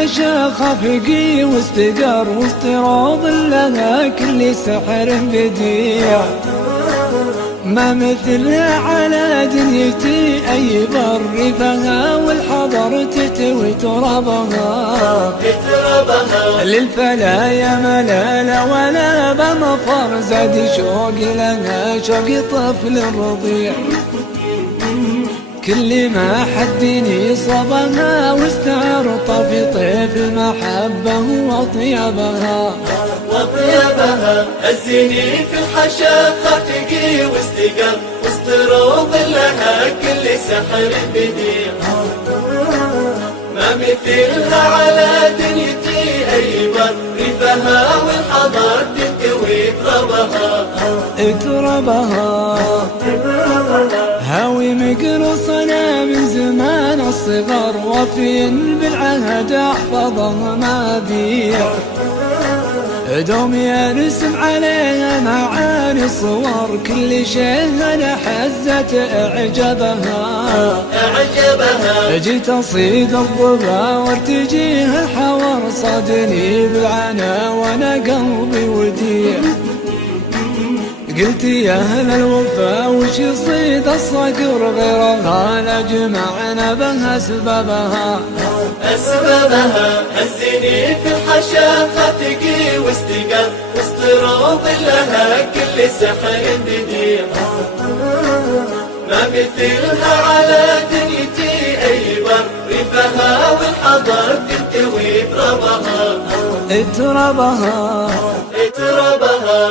الحشا خفقي واستقر وسط روض لها كل سحر بديع، ما مثلها على دنيتي أي بر فيها والحضر تتوي ترابها. للفلايا ملالة ولا بمفر زاد شوقي لها شوقي طفل رضيع، كل ما حدني صبها واستعرط في طيف المحبة وطيبها. هزني في الحشا خفقي واستقر وسط روض لها كل سحر بديع، ما مثلها على دنيتي أي بر ريفها والحضر تنتوي تربها. هاوي مقرصنا من زمان الصغر وفي بالعهد احفظها ما بيع، دوم يرسم عليها معاني صور كل شيء انا حزت اعجبها. جيت اصيد الضبا وارتجيها الحور صادني بالعنا وانا قلبي وديع، قلت يا اهل الوفا وش يصيد الصقر غيرها لجمعنا بها اسبابها. هزني في الحشا خفقي واستقر وسط روض لها كل سحر بديع، ما مثلها على دنيتي أي بر ريفها والحضر تنتوي تربها. تربها